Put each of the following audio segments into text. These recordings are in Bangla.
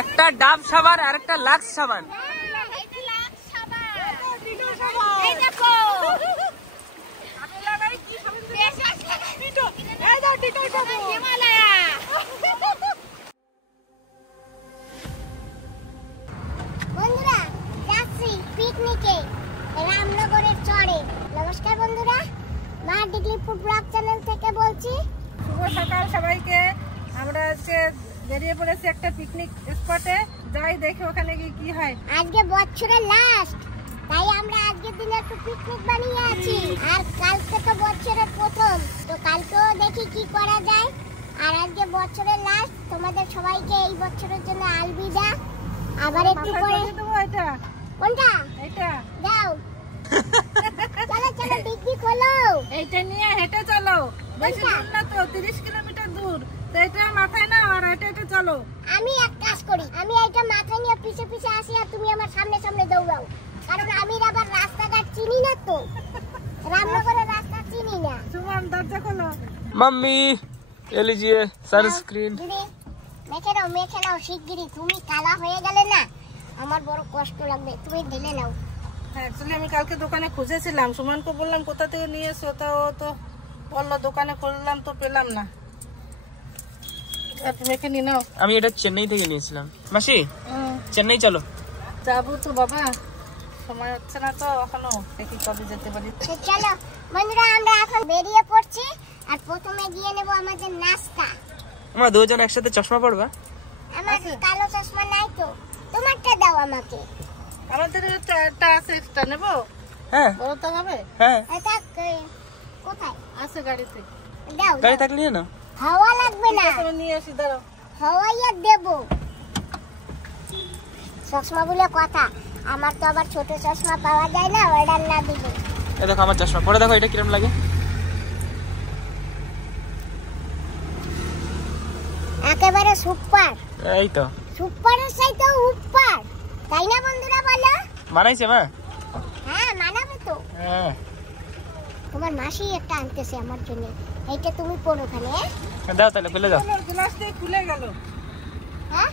একটা ডাব সাবান আর একটা লাক্স সাবান। বন্ধুরা যাচ্ছি পিকনিকে রামনগরের চড়ে। নমস্কার বন্ধুরা, মা ডিগ্রি ফুড ব্লগ চ্যানেল থেকে বলছি। শুভ সকাল সবাইকে। আমরা আজকে বেরিয়ে পড়েছি একটা পিকনিক স্পটে, যাই দেখি ওখানে গিয়ে কি হয়। আজকে বছরের লাস্ট, তাই আমরা আজকের দিনে একটু পিকনিক বানিয়ে আছি। আর কালকে তো বছরের প্রথম, তো কালকেও দেখি কি করা যায়। আর আজকে বছরের লাস্ট, তোমাদের সবাইকে এই বছরের জন্য আলবিদা। আবার একটু পরে এটা কোনটা? এটা দাও। চলো চলো ডিগ্রি খোলো। এইটা নিয়ে হেঁটে চলো, বেশি দূর না তো, 30 কিলোমিটার দূর। তো এটা মাথায় না, আর এটা চলো। আমি এক কাজ করি, আমি এইটা মাথায় নিয়ে পিছে পিছে আসি, আর তুমি আমার সামনে সামনে দৌড়াও, কারণ আমি আবার রাস্তাঘাট চিনি না তো, রামনগরের রাস্তা চিনি না। সুমন দরজা খোলো। मम्मी ये लीजिए सनस्क्रीन। দিদি মেখে নাও শিগগিরই, তুমি কালা হয়ে গেলে না আমার বড় কষ্ট লাগবে, তুমি ঢেলে নাও। হ্যাঁ, অ্যাকচুয়ালি আমি কালকে দোকানে খুঁজেছিলাম, সুমনকে বললাম কোথা থেকে নিয়ে এসো, তা ও তো বললো দোকানে খুললাম তো পেলাম না। মেখে নি নাও। আমি এটা চেন্নাই থেকে নিয়েছিলাম। মাসি চেন্নাই চলো। যাবো তো বাবা, সময় হচ্ছে না তো এখনো, দেখি কবে যেতে পারি। তো চলো বন্ধুরা, আমরা এখন বেরিয়ে পড়ছি। আর প্রথমে গিয়ে নেব আমাদের নাস্তা। আমরা দুজন একসাথে চশমা পরবা? আমার কালো চশমা নাই তো, তোমারটা দাও আমাকে। আমাদের একটা আছে, এক্সট্রা নেবো। হ্যাঁ বড় তো হবে। হ্যাঁ এটা কোথায় আছে গাড়িতে। দাও? গাড়ি থাকলে নিয়ে নাও। হাওয়া লাগবে না, আমি নিয়ে আসি, দাঁড়াও। হাওয়াইয়া দেব। চশমা বলে কথা, আমার তো আবার ছোট চশমা পাওয়া যায় না, অর্ডার না দিলে। এই দেখো আমার চশমা, পরে দেখো এটা কিরকম লাগে। একেবারে সুপার। এই তো সুপারের সাথে উপর, তাই না বন্ধুরা বলো? মানাইছে মা? হ্যাঁ মানাবে তো। হ্যাঁ তোমার মাসি একটা আনতেছে আমার জন্য, এইটা তুমি পরো ওখানে। দাও তাহলে ফেলে দাও। গ্লাসটাই খুলে গেল। হ্যাঁ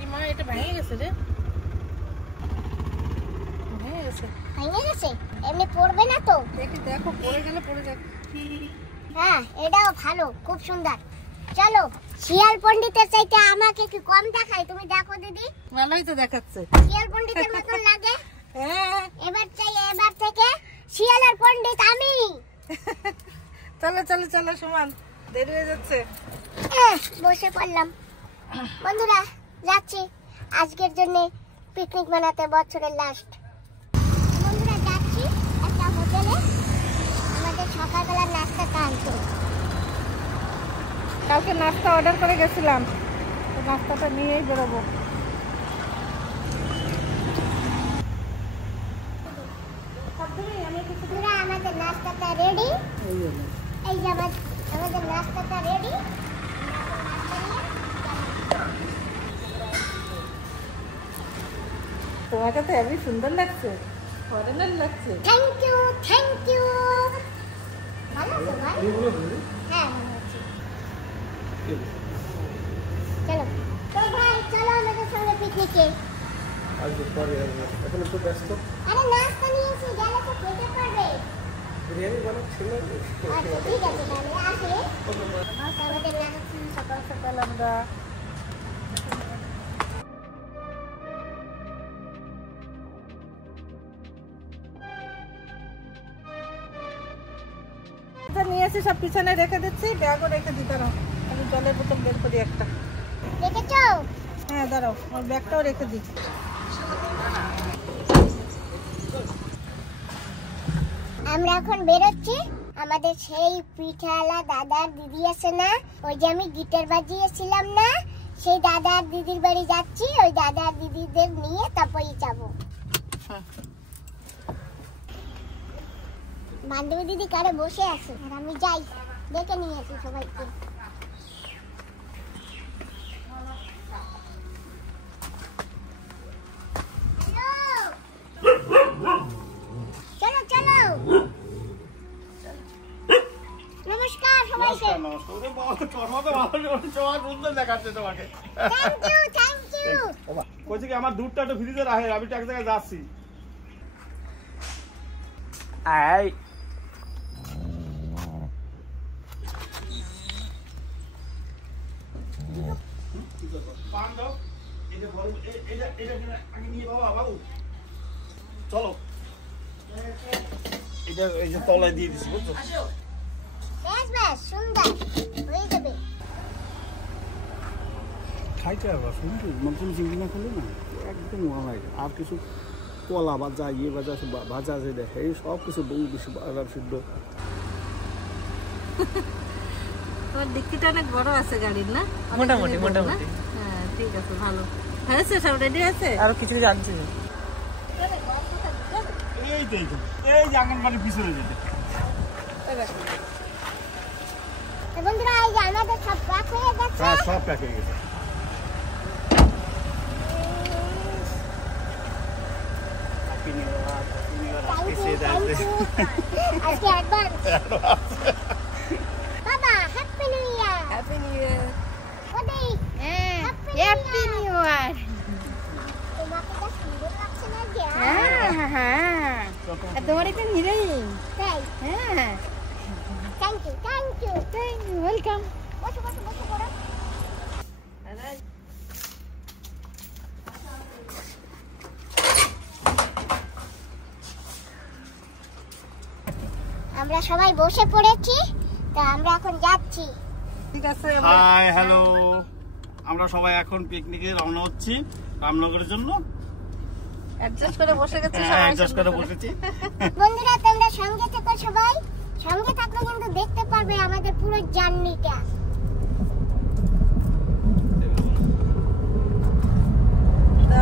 এই মা, এটা ভেঙে গেছে রে, ভেঙে গেছে। ভেঙে গেছে? এমনি পড়বে না তো? দেখি, দেখো পড়ে গেলে পড়ে যাবে। হ্যাঁ এটাও ভালো, খুব সুন্দর। চলো, শিয়াল পণ্ডিতের চাইতে আমাকে কি কম দেখায়? তুমি দেখো দিদি, ভালোই তো দেখাচ্ছে। শিয়াল পণ্ডিতের মতন লাগে। হ্যাঁ, এবার থেকে শিয়ালের পণ্ডিত আমি। চলো চলো চলো সুমন, দেরি হয়ে যাচ্ছে। বসে পড়লাম। বন্ধুরা যাচ্ছি আজকের জন্য পিকনিক বানাতে, বছরের লাস্ট। বন্ধুরা যাচ্ছি একটা হোটেলে, আমাদের সকালবেলা নাস্তাটা আনতে। কালকে নাস্তা অর্ডার করে গেছিলাম, তো নাস্তাটা নিয়েই বেরোবো। বন্ধুরা আমাদের নাস্তাটা রেডি, এই যে আমাদের নাস্তাটা রেডি। তোমাকে তো এমনি সুন্দর লাগছে, ফরেনার লাগছে। Thank you thank you. ভালো তো ভাই? হ্যাঁ ভালো আছে। চলো তো ভাই, চলো আমাদের সঙ্গে পিকনিকে। আসবো পরে, এখন একটু ব্যস্ত। আরে নাস্তা নিয়েছি, গেলে তো খেতে পারবে। বিরিয়ানি বানাচ্ছিল। আচ্ছা ঠিক আছে, তাহলে আসি। আমাদের নাস্তা সকাল সকাল আমরা নিয়েছি, সব পিছনে রেখে দিচ্ছি, ব্যাগও রেখে দিই। দাঁড়াও, আমি জলের বোতল বের করি একটা। দেখেছো? হ্যাঁ দাঁড়াও, আমার ব্যাগটাও রেখে দিই। আমরা এখন বেরোচ্ছি। আমাদের সেই পিঠালা দাদার দিদি আছে না, ওই যে আমি গিটার বাজিয়েছিলাম না, সেই দাদার দিদির বাড়ি যাচ্ছি। ওই দাদার দিদিদের নিয়ে তারপরে যাবো। বান্ধবী দিদি কারে বসে আছে, আর আমি যাই দেখে নিয়ে আসি সবাইকে। সবাইকে নমস্কার ওরে বাবা তোর মতো ভালো চোখ সুন্দর দেখাচ্ছে তোমাকে থ্যাংক ইউ বাবা কইছে কি আমার দুধটা একটু ফ্রিজে রাখে আমি তো এক জায়গায় যাচ্ছি আই পান দাও এই যে বড় এটা আগে নিয়ে বাবা বাবু চলো এটা এই যে তলায় দিয়ে দিছি বুঝছো বেশ সুন্দর হয়ে যাবে খাইতে হবে শুনছি নতুন চিংড়ি না খেলে না একদম হয় আর কিছু কলা ভাজা ভাজা ভাজা আছে দেখে এই সব কিছু বহু বেশি সিদ্ধ তোমার ডিক্কিটা অনেক বড় আছে গাড়ির না মোটামুটি হ্যাঁ ঠিক আছে ভালো হয়েছে সব রেডি আছে আর কিছু জানছি এই যে আঙ্গনবাড়ির পিছনে যেতে বন্ধুরা এই যে আমাদের সব প্যাক হয়ে গেছে হ্যাঁ সব প্যাক হয়ে গেছে আজকে অ্যাডভান্স বাবা happy new year happy new year ওদি হ্যাপি নিউ ইয়ার তোমাকে তো সুন্দর লাগছে না যে হ্যাঁ তোমার একটা হিরোইন তাই হ্যাঁ থ্যাংক ইউ ওয়েলকাম বসো করো আমরা সবাই বসে পড়েছি তো আমরা এখন যাচ্ছি ঠিক আছে হাই হ্যালো আমরা সবাই এখন পিকনিকে রওনা হচ্ছি রামনগরের জন্য অ্যাডজাস্ট করে বসে গেছি হ্যাঁ সবাই অ্যাডজাস্ট করে বসেছি বন্ধুরা তোমরা সঙ্গে থেকো সবাই সঙ্গে থাকলে কিন্তু দেখতে পারবে আমাদের পুরো জার্নিটা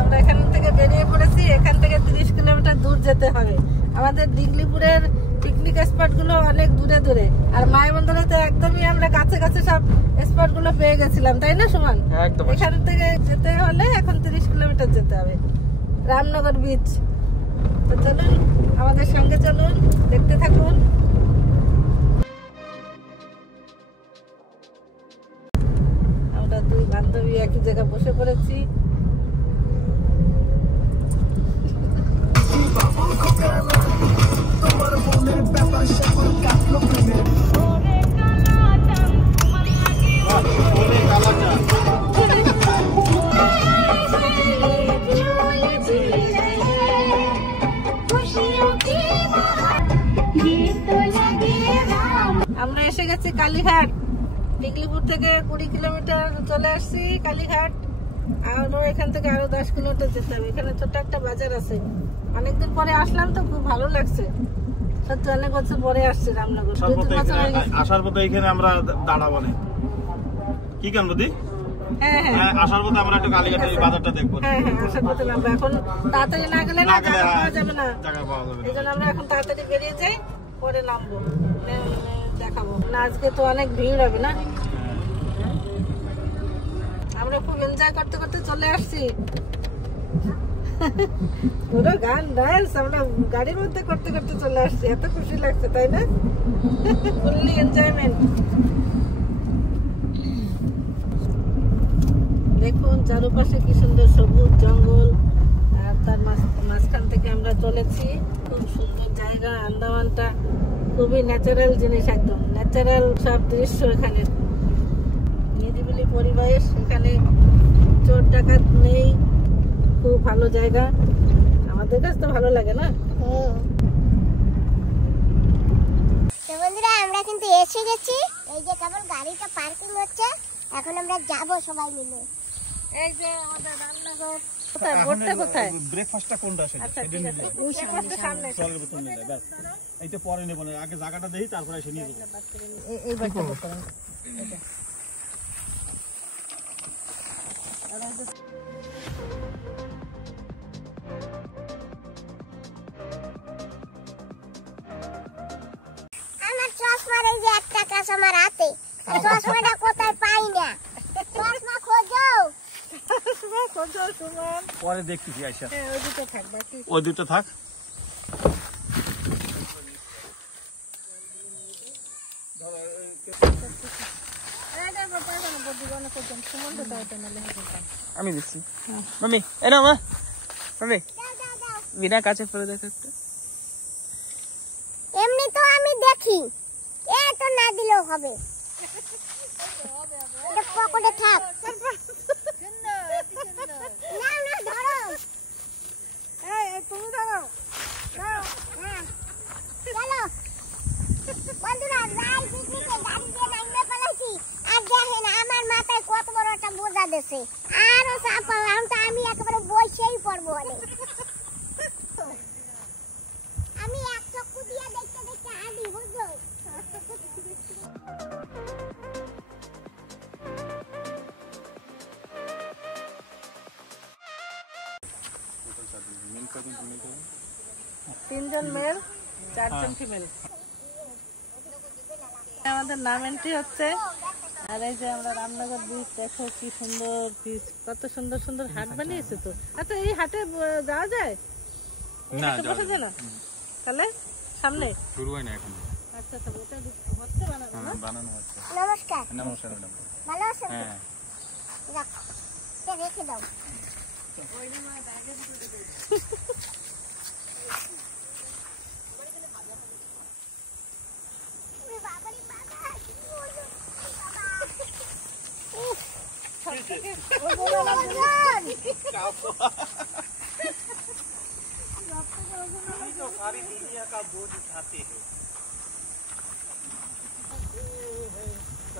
আমরা এখান থেকে বেরিয়ে পড়েছি এখান থেকে 30 কিলোমিটার দূর যেতে হবে আমাদের ডিগলিপুরের পিকনিক স্পট গুলো অনেক দূরে দূরে আর মায়াবন্দরে তো একদমই আমরা কাছে কাছে সব স্পট গুলো পেয়ে গেছিলাম তাই না সুমন একদম এখান থেকে যেতে হলে এখন 30 কিলোমিটার যেতে হবে রামনগর বিচ তো চলুন আমাদের সঙ্গে চলুন দেখতে থাকুন আমরা দুই বান্ধবী একই জায়গায় বসে পড়েছি আমরা এসে গেছি কালীঘাট ডিগলিপুর থেকে 20 কিলোমিটার চলে আসছি কালীঘাট আরো এখান থেকে আরো 10 কিলোমিটার যেতে হবে এখানে ছোট্ট একটা বাজার আছে অনেকদিন পরে আসলাম তো খুব ভালো লাগছে সত্যি অনেক বছর পরে আসছি রামনগর আসার পথে এখানে আমরা দাঁড়াবো না কি কেন বুদ্ধি হ্যাঁ হ্যাঁ আসার পথে আমরা একটু কালীঘাটের এই বাজারটা দেখবো হ্যাঁ আসার পথে আমরা এখন তাড়াতাড়ি না গেলে না জায়গা পাওয়া যাবে না জায়গা পাওয়া যাবে এই জন্য আমরা এখন তাড়াতাড়ি বেরিয়ে যাই পরে নামবো দেখাবো না আজকে তো অনেক ভিড় হবে না আমরা খুব এনজয় করতে করতে চলে আসছি পুরো গান ডান্স আমরা গাড়ির মধ্যে করতে করতে চলে আসছি এত খুশি লাগছে তাই না ফুললি এনজয়মেন্ট দেখুন চারপাশে কি সুন্দর সবুজ জঙ্গল আর তার মাঝখান থেকে আমরা চলেছি খুব সুন্দর জায়গা আন্দামানটা খুবই ন্যাচারাল জিনিস একদম ন্যাচারাল সব দৃশ্য এখানে নিরিবিলি পরিবেশ এখানে চোর ডাকাত নেই খুব ভালো জায়গা আমাদের কাছে তো ভালো লাগে না তো বন্ধুরা আমরা কিন্তু এসে গেছি এই যে কেবল গাড়িটা পার্কিং হচ্ছে এখন আমরা যাব সবাই মিলে এই যে আমাদের রামনগর কোথায় বোর্ডটা কোথায় ব্রেকফাস্টটা কোনটা সেটা আচ্ছা ঠিক আছে সামনে চলের বোতল নিলে ব্যাস এইটা পরে নেব না আগে জায়গাটা দেখি তারপরে এসে নিয়ে যাবো এই বাচ্চা করেন এটা আমার চশমার এই যে একটা কাজ আমার হাতে চশমাটা কোথায় পাই না চশমা খোঁজো পরে দেখতেছি আইসা হ্যাঁ ওই দুটো থাক বাকি ওই দুটো থাক আমি দিচ্ছি মাম্মি এ নাও মা মাম্মি বিনা কাছে পড়ে দেখো একটু এমনি তো আমি দেখি এ তো না দিলেও হবে এটা পকেটে থাক না না ধরো এই তুমি ধরো নাও হ্যাঁ চলো বন্ধুরা রাই পিকনিকে গাড়ি দিয়ে নামতে পালাইছি আর দেখেন আমার মাথায় কত বড় একটা বোঝা দেছে আরো চাপা আমি একেবারে বসেই পড়বো আমি এক চক্কু দিয়ে দেখতে দেখতে আদি বুঝলো তিনজন মেল 4 জন ফিমেল আমাদের নাম এন্ট্রি হচ্ছে আর এই যে আমরা রামনগর বিচ দেখো কি সুন্দর বিচ কত সুন্দর সুন্দর হাট বানিয়েছে তো আচ্ছা এই হাটে যাওয়া যায় না বসে যায় না তাহলে সামনে শুরু হয় না এখন আচ্ছা আচ্ছা এটা হচ্ছে বানানো হচ্ছে নমস্কার নমস্কার ম্যাডাম ভালো আছেন হ্যাঁ রাখ এটা রেখে দাও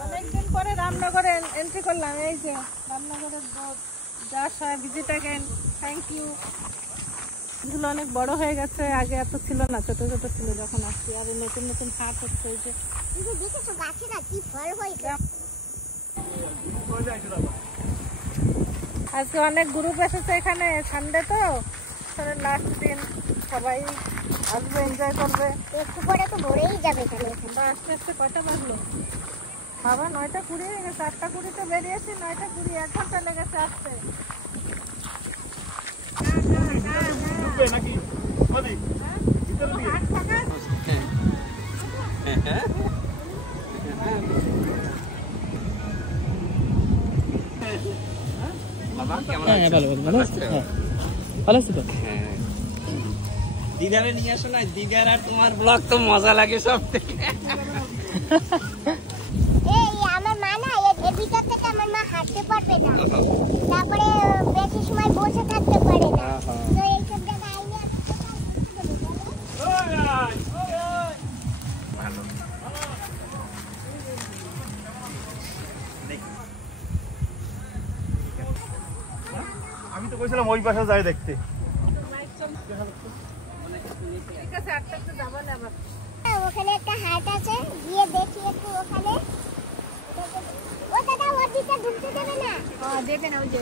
অনেকদিন পরে রামনগরে এন্ট্রি করলাম এই যে রামনগরের বোর্ড যার সবাই ভিজিট অ্যাগেন থ্যাংক ইউ এগুলো অনেক বড় হয়ে গেছে আগে এত ছিল না ছোট ছোট ছিল যখন আসছি আর নতুন নতুন হাট হচ্ছে এই যে দেখেছো গাছে না কি ফল হয়েছে আজকে অনেক গ্রুপ এসেছে এখানে সানডে তো লাস্ট দিন সবাই আসবে এনজয় করবে একটু পরে তো ভরেই যাবে এখানে আস্তে আস্তে কটা বাজলো বাবা 9:20 হয়ে গেছে 8:20 তো বেরিয়েছি 9:20 1 ঘন্টা লেগেছে আসতে নাকি ভিতরে দিয়ে ভালো আছে তো দিদারে নিয়ে আসো না দিদার আর তোমার ব্লগ তো মজা লাগে সব থেকে এই আমার মা না এর ভিতর থেকে আমার মা হাঁটতে পারবে না তারপরে বেশি সময় বসে থাকতে পারে না তো এই সব জায়গায় আইলে আমি তো কইছিলাম ওই পাশে যাই দেখতে ঠিক আছে 8টাতে যাবো না আবার ওখানে একটা হাট আছে গিয়ে দেখি একটু ওখানে ও দাদা ওর দিকে ঢুকতে দেবে না দেবে না ওই যে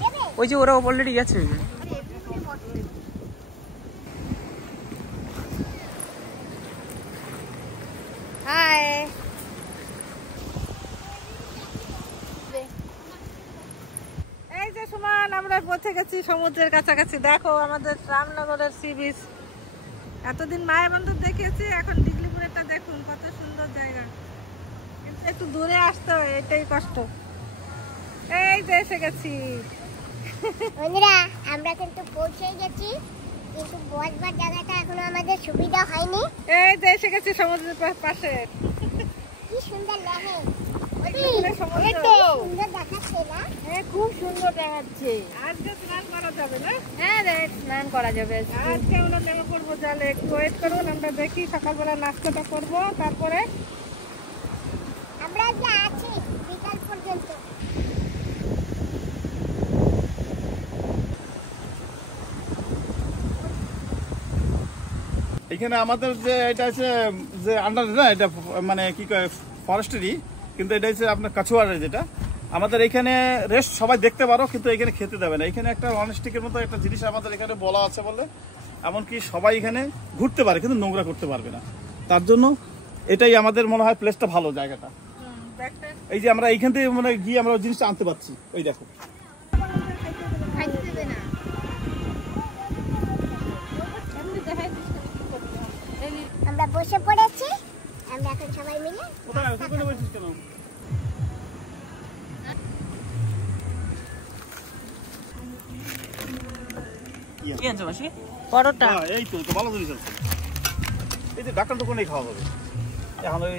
দেবে ওই যে ওরা অলরেডি গেছে হাই এই যে সুমান আমরা পৌঁছে গেছি সমুদ্রের কাছাকাছি দেখো আমাদের রামনগরের সি বিচ এতদিন মায়াবন্দর দেখেছি এখন ডিগলিপুরেরটা দেখুন কত সুন্দর জায়গা কিন্তু একটু দূরে আসতে হয় এটাই কষ্ট এই যে এসে গেছি বন্ধুরা আমরা কিন্তু পৌঁছে গেছি কিন্তু বসবার জায়গাটা এখনো আমাদের সুবিধা হয়নি এই যে এসে গেছি সমুদ্রের পাশে কি সুন্দর লাগে সুন্দর দেখাচ্ছে না খুব সুন্দর দেখাচ্ছে আজকে স্নান করা যাবে না হ্যাঁ স্নান করা যাবে আজকে আমরা নেমে পড়বো জালে একটু ওয়েট করুন আমরা দেখি সকালবেলা নাস্তাটা করবো তারপরে আমরা যে আছি বিকাল পর্যন্ত এখানে আমাদের যে এটা আছে যে আন্ডার না এটা মানে কি কয় ফরেস্টারি কিন্তু এটা হচ্ছে আপনার কাছুয়ারের যেটা আমাদের এখানে রেস্ট সবাই দেখতে পারো কিন্তু এখানে খেতে দেবে না এখানে একটা অনেস্টিকের মতো একটা জিনিস আমাদের এখানে বলা আছে বলে এমনকি সবাই এখানে ঘুরতে পারে কিন্তু নোংরা করতে পারবে না তার জন্য এটাই আমাদের মনে হয় প্লেসটা ভালো জায়গাটা এই যে আমরা এইখান থেকে মানে গিয়ে আমরা ওই জিনিসটা আনতে পারছি ওই দেখো আমরা বসে পড়েছি আমরা এখন সবাই মিলে কোথায় কোথায় বসিস কেন? কি আনছো মাসি? পরোটা। এই তো ভালো জিনিস আছে। এই যে ডাক্তার দোকানে খাওয়া যাবে। এখন ওই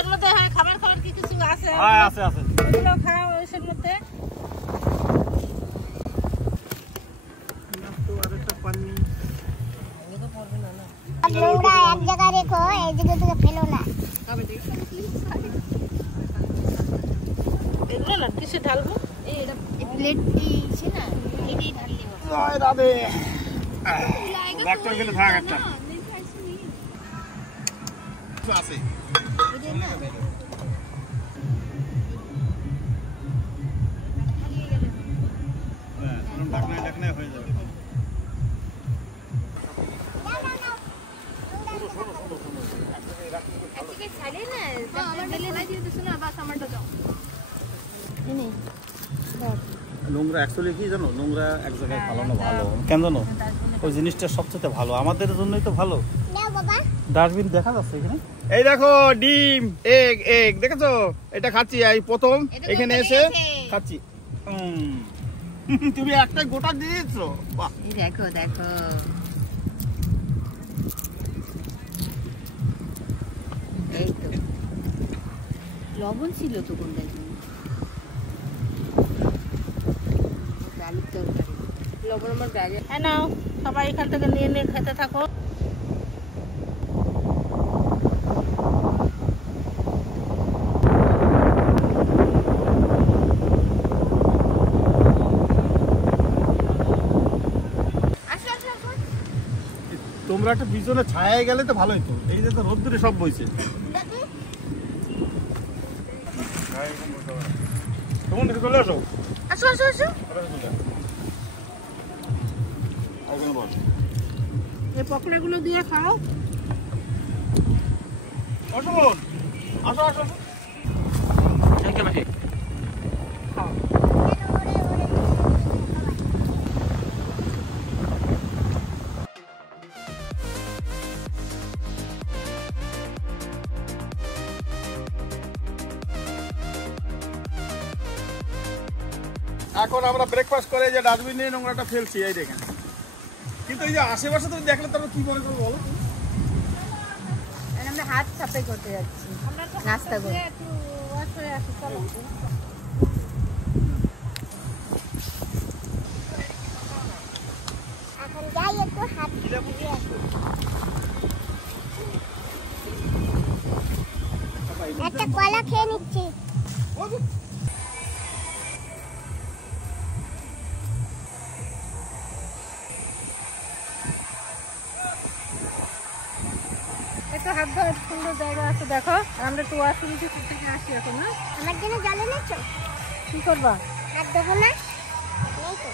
ওর মধ্যে হ্যাঁ খাবার কি কিছু আছে? হ্যাঁ আছে আছে। ওগুলো খাও ওইসব মধ্যে। নোংরা এক জায়গায় রেখো, এই দিকে থেকে ফেলো না। এগুলো না কিসে ঢালবো? প্লেট দিয়েছে না, এটাই ঢাললে হবে। জয় রাধে। ডাক্তার গেলে থাক একটা। আছে। ডাকনা হয়ে যাবে। নোংরা অ্যাকচুয়ালি কি জানো, নোংরা এক জায়গায় ফালানো ভালো। কেন জানো, ওই জিনিসটা সবচেয়ে ভালো, আমাদের জন্যই তো ভালো। নাও বাবা। ডাস্টবিন দেখা যাচ্ছে এখানে। এই দেখো ডিম, এগ এগ দেখেছো? এটা খাচ্ছি এই প্রথম এখানে এসে খাচ্ছি। তুমি একটা গোটা দিয়েছো, বাহ। এই দেখো দেখো এই তো লবণ ছিল তো কোনটা লবণ আমার ব্যাগে। হ্যাঁ নাও সবাই এখান থেকে নিয়ে নিয়ে খেতে থাকো। তোমরা একটা পিছনে ছায়ায় গেলে তো ভালোই তো, এই যে তো রোদ্দুরে সব বইছে। তোমার দিকে চলে আসো। আসো আসো আসো। এই পকোড়াগুলো দিয়ে খাও। আসো আসো আসো। থ্যাংক ইউ মাসি। এখন আমরা ব্রেকফাস্ট করে যে ডাস্টবিন নিয়ে নোংরাটা ফেলছি এই দেখেন। কিন্তু এই যে আশেপাশে তুমি দেখলে তোমরা কি মনে করবো বলো? আমরা হাত সাফাই করতে যাচ্ছি, নাস্তা করে। এখন যাই একটু হাত ধুয়ে আসি। একটা কলা খেয়ে নিচ্ছি। একটু হাত ধোয়ার সুন্দর জায়গা আছে দেখো। আমরা একটু ওয়াশরুম থেকে আসি এখন। না আমার জন্য জল এনেছো? কি করবা? হাত দেবো না? নেই তো।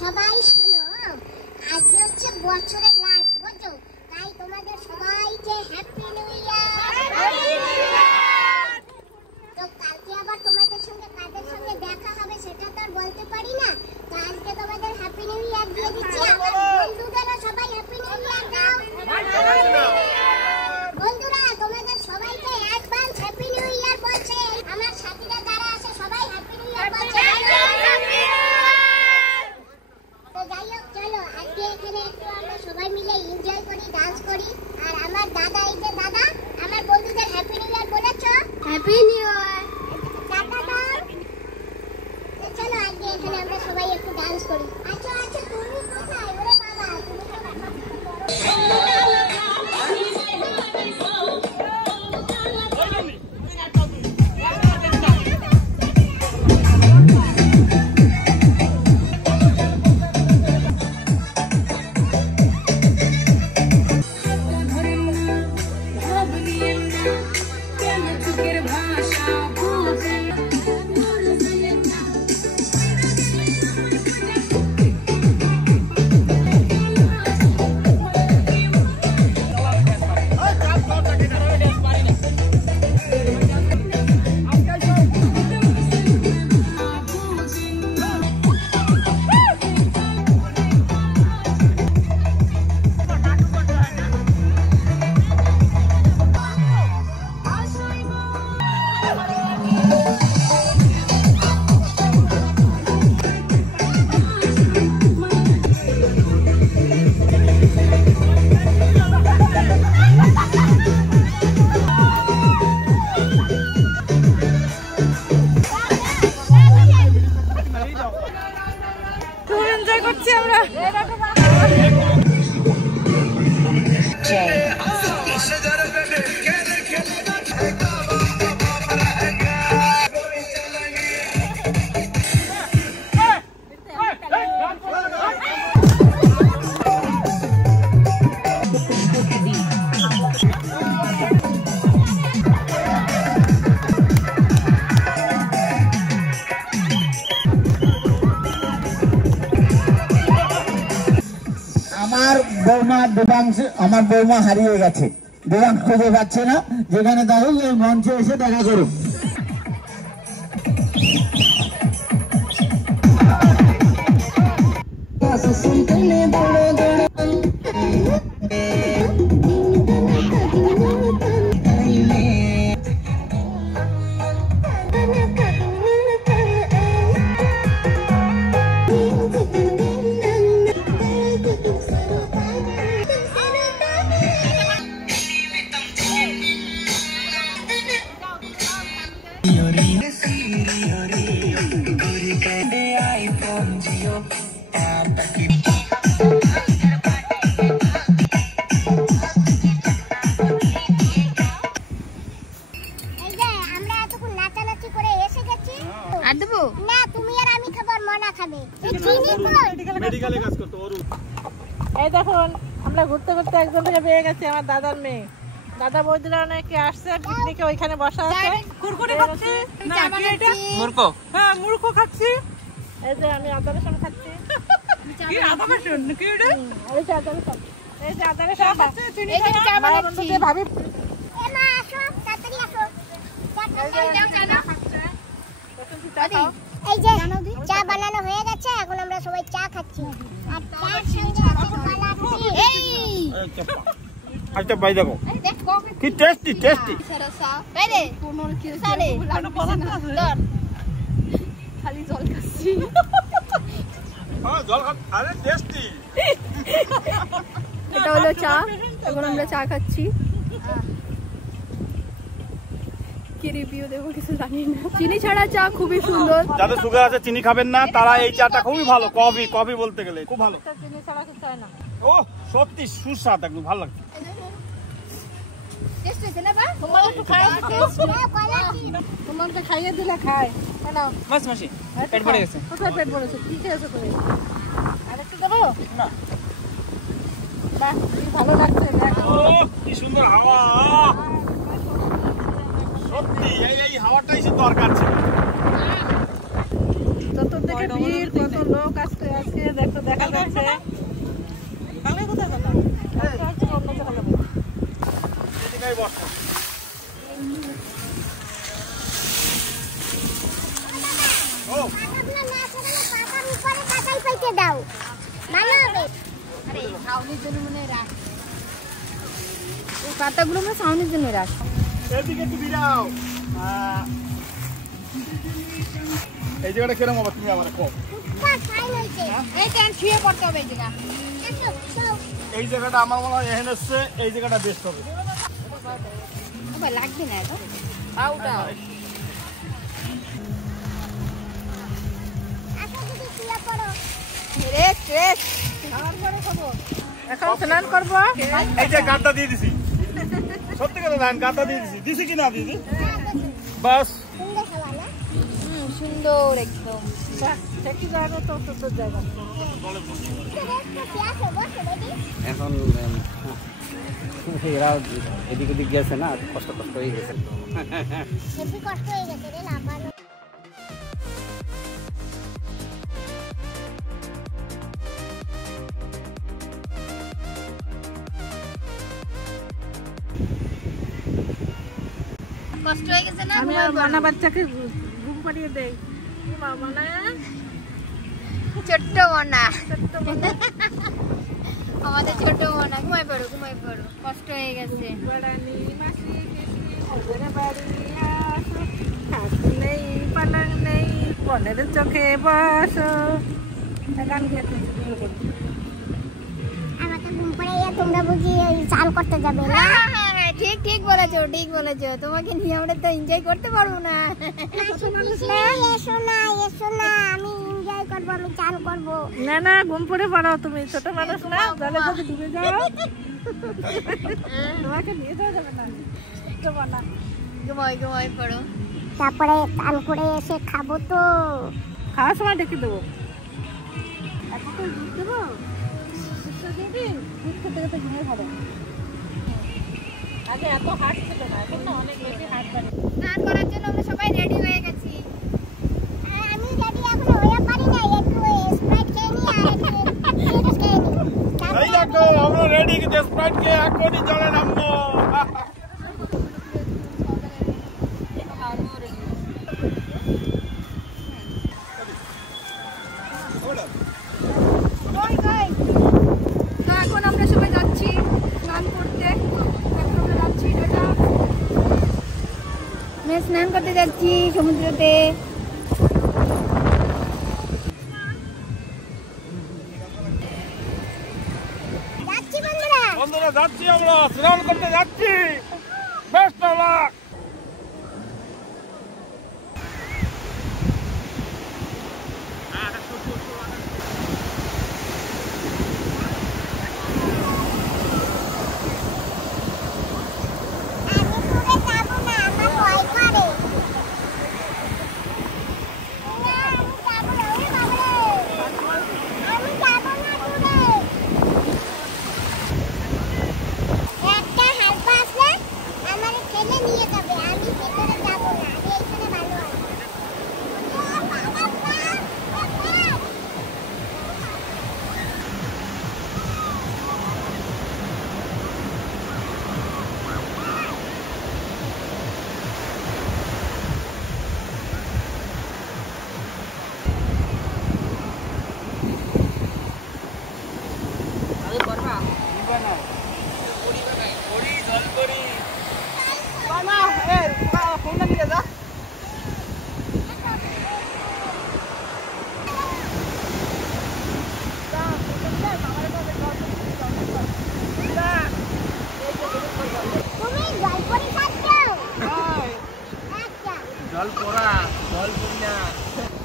সবাই শোনো, আজকে হচ্ছে বছরের লাস্ট, বুঝছো? তাই তোমাদের সবাইকে হ্যাপি নিউ ইয়ার। তো কালকে আবার তোমাদের সঙ্গে কাদের সঙ্গে দেখা হবে সেটা তো আর বলতে পারি না। তো আজকে তোমাদের হ্যাপি নিউ ইয়ার দিয়ে দিচ্ছি। আমার বন্ধুদেরও সবাই হ্যাপি নিউ ইয়ার দাও। বন্ধুরা তোমাদের সবাইকে অ্যাডভান্স হ্যাপি নিউ ইয়ার বলছে। আমার সাথীরা যারা আছে সবাই হ্যাপি নিউ ইয়ার বলছে। তো যাই হোক চলো আজকে এখানে একটু আমরা সবাই মিলে এনজয় করি, ডান্স করি। আর আমার দাদা, এই যে দাদা, আমার বন্ধুদের হ্যাপি নিউ ইয়ার বলেছো? হ্যাপি নিউ ইয়ার। টাটা দাও। তো চলো আজকে এখানে আমরা সবাই একটু ডান্স করি। আচ্ছা আচ্ছা তুমি কোথায়? ওরে করছি আমরা। আমার বৌমা হারিয়ে গেছে, দেবাং খুঁজে পাচ্ছে না, যেখানে দাঁড়িয়ে এই মঞ্চে এসে দেখা করুন। এই দেখুন আমরা ঘুরতে ঘুরতে একজনকে পেয়ে গেছি, আমার দাদার মেয়ে। দাদা বৌদিরা অনেকে আসছে পিকনিকে, ওইখানে বসা আছে, কুরকুরে খাচ্ছি। মুরকো? হ্যাঁ মুরকো খাচ্ছি। এই যে আমি আদারের সাথে খাচ্ছি। ভাবি এই যে চা বানানো হয়ে গেছে, এখন আমরা সবাই চা খাচ্ছি। আর চার সঙ্গে আছে কলাটি। এই আচ্ছা ভাই দেখো কি টেস্টি টেস্টি। বাইরে কোনর কি সারে ধর খালি জল খাচ্ছি। হ্যাঁ জল খা, আরে টেস্টি। এটা হলো চা, এখন আমরা চা খাচ্ছি। কি রিভিউ দেবো কিছু জানি না। চিনি ছাড়া চা খুবই সুন্দর। যাদের সুগার আছে চিনি খাবেন না, তারা এই চাটা খুবই ভালো। কফি কফি বলতে গেলে খুব ভালো। চিনি ছাড়া কিছু হয় না। ও সত্যি সুস্বাদ, একদম ভালো লাগছে। টেস্ট হইছে না বা? তোমার একটু খাই, তোমাকে খাইয়ে দিলে খায়। নাও মাছ মাসি পেট ভরে গেছে। কোথায় পেট ভরেছে? কি খেয়েছো তুমি? আরেকটু দেবো না? বাহ কি ভালো লাগছে। ও কি সুন্দর হাওয়া, সত্যি এই হাওয়াটাই সে দরকার ছিল। চতুর্দিকে ভিড়, কত লোক আসছে আজকে দেখো, দেখা যাচ্ছে। কোথায় কথা অন্য জায়গায় যাবো। এদিকেই বসো। ও আপনারা না সেখানে পাতার উপরে কাটাই পাইতে দাও, ভালো হবে। আরে ছাউনির জন্য মনে রাখ, এই পাতাগুলো আমরা ছাউনির জন্য রাখ। এদিকে একটু বিরাও। এই জায়গাটা কেরম হবে তুমি আমার কম? বাস ফাইন হইছে। এই ট্যান শুয়ে পড়তে হবে এই জায়গা। এই জায়গাটা আমার মনে হয় এখানে এসছে, এই জায়গাটা বেস্ট হবে। বাবা লাগবে না তো পাউটা। আচ্ছা দিদি শুয়ে পড়ো। Rest rest. এখন স্নান করবো। এই যে গাঁটটা দিয়ে দিছি, সত্যি কথা ধান গাঁটটা দিয়ে দিছি। দিছি কি না দিদি? বাস সুন্দর খাওয়া না? সুন্দর একদম। একই জায়গা তো সুন্দর জায়গা। এখন এরা এদিক ওদিক গেছে না, কষ্ট কষ্ট হয়ে গেছে। হেভি কষ্ট হয়ে গেছে রে লাফানো। কষ্ট হয়ে গেছে না? আমি মানা বাচ্চাকে ঘুম পাড়িয়ে দেই। কি মা মানা? ছোট্ট মনা, আমাদের ছোট মনা। ঘুমাই পড়ো ঘুমাই পড়ো, কষ্ট হয়ে গেছে। বড়ানি মাসি কিসি ওরে বাড়ি আসো, খাট নেই পালং নেই, পনের চোখে বসো। গান গেতে আমাকে ঘুম পাড়াইয়া তোমরা বুঝি চাল করতে যাবে না? ঠিক ঠিক বলেছো, ঠিক বলেছো। তোমাকে নিয়ে আমরা তো এনজয় করতে পারবো না। এসো না এসো না, আমি এনজয় করবো, আমি চান করবো। না না, ঘুম পড়ে পড়ো, তুমি ছোট মানুষ না, জলে যদি ডুবে যাও তোমাকে নিয়ে যাওয়া যাবে না। ঘুমাই পড়ো। তারপরে চান করে এসে খাবো তো। খাওয়ার সময় ডেকে দেবো। এখন তো দুধ দেবো, দুধ খেতে খেতে ঘুমিয়ে পড়ো। আগে এত হাট ছিল না, এখন না অনেক বেশি হাট বাড়ে। স্নান করার জন্য আমরা সবাই রেডি হয়ে গেছি। আর আমি যদি এখনো হয়ে পারি না, একটু স্প্রাইট খেয়ে নি আর একটু চিপস খেয়ে নি। এই দেখো আমরা রেডি, কিন্তু স্প্রাইট খেয়ে এখনই জলে নামবো। তো এখন আমরা সবাই যাচ্ছি স্নান করতে। এখন আমরা যাচ্ছি স্নান করতে যাচ্ছি সমুদ্রতে। যাচ্ছি বন্ধুরা। বন্ধুরা যাচ্ছি, আমরা স্নান করতে যাচ্ছি। Best of luck. আমি দূরে যাবো না, আমার ভয় করে। না, আমি যাবো না, ওরে বাবারে। আমি যাবো না দূরে। একটা হালকা আসলে আমারে ঠেলে নিয়ে যাবে, আমি ভেতরে যাবো না, আমি এইখানে ভালো আছি। তুমি জলপরি খাচ্ছ? আচ্ছা। জল পড়া, জল পড়ি না।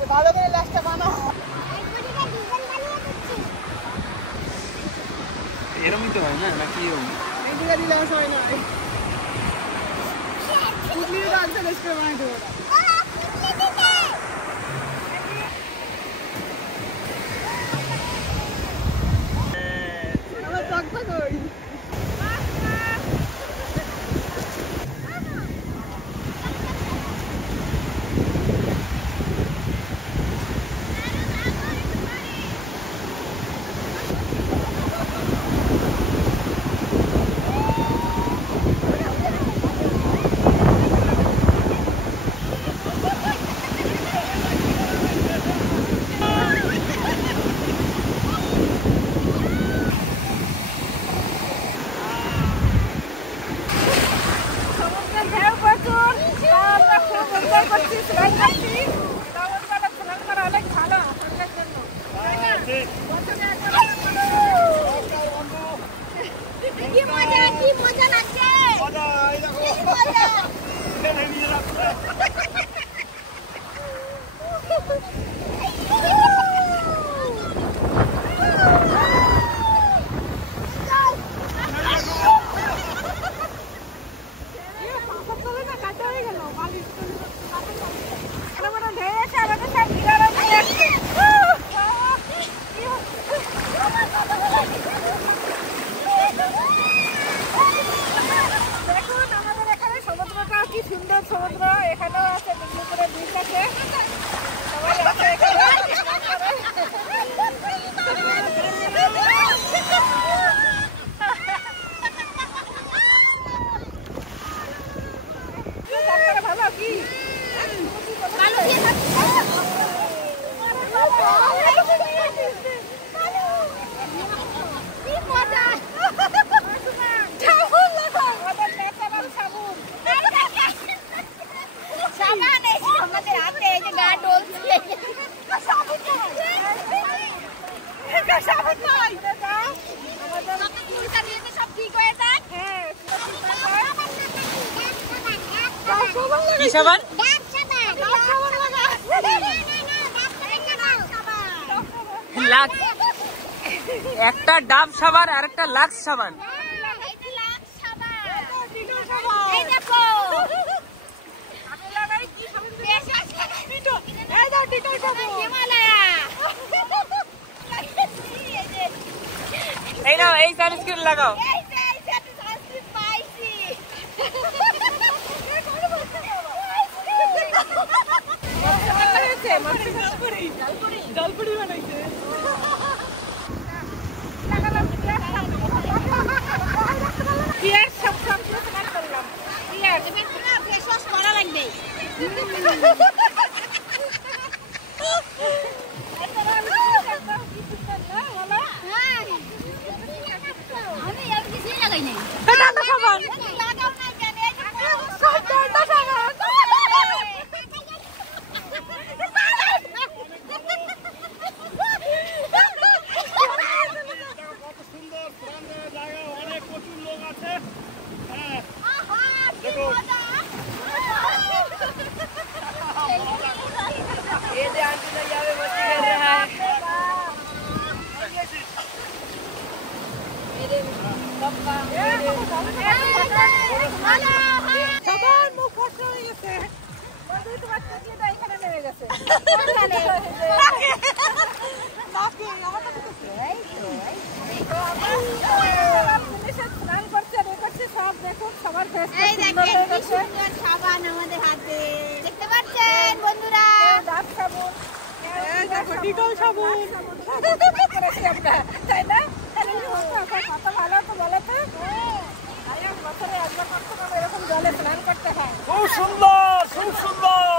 জলপরিটা ডিজাইন বানিয়ে দিচ্ছি। এরমই তো হয় না, নাকি এরম? ও, পিছলে দিতে। সমুদ্রের ঢেউ প্রচুর, তাও আমরা খুব এনজয় করছি, স্নান করছি। সমুদ্রটা স্নান করা অনেক ভালো শরীরের জন্য, তাই না? বছরে একবার কি মজা, কি মজা লাগছে। কি মজা। কাটা হয়ে গেল বালিশ। বড় বড় ঢেউ এসে আমাদের সব কিনারা নিয়ে আসছে। দেখুন আমাদের এখানে সমুদ্রটা কি সুন্দর সমুদ্র। এখানেও আছে মেদিনীপুরের বিচ আছে, সবাই আছে এখানে স্নান করে। ভালো কি আমাদের হাতে এই যে গা ডলছে। সব ঠিক হয়ে যায়। কি সাবান? ডাব সাবান। ডক্টর লাক্স, একটা ডাব সাবান আর একটা লাক্স সাবান। এই নাও, এই সানস্ক্রিন লাগাও। দেখতে পাচ্ছেন বন্ধুরা, ডিটল সাবুন তাই না? কত ভালো তো বলো তো, বছরে একবার এরকম জলে স্নান করতে হয়। খুব সুন্দর, খুব সুন্দর।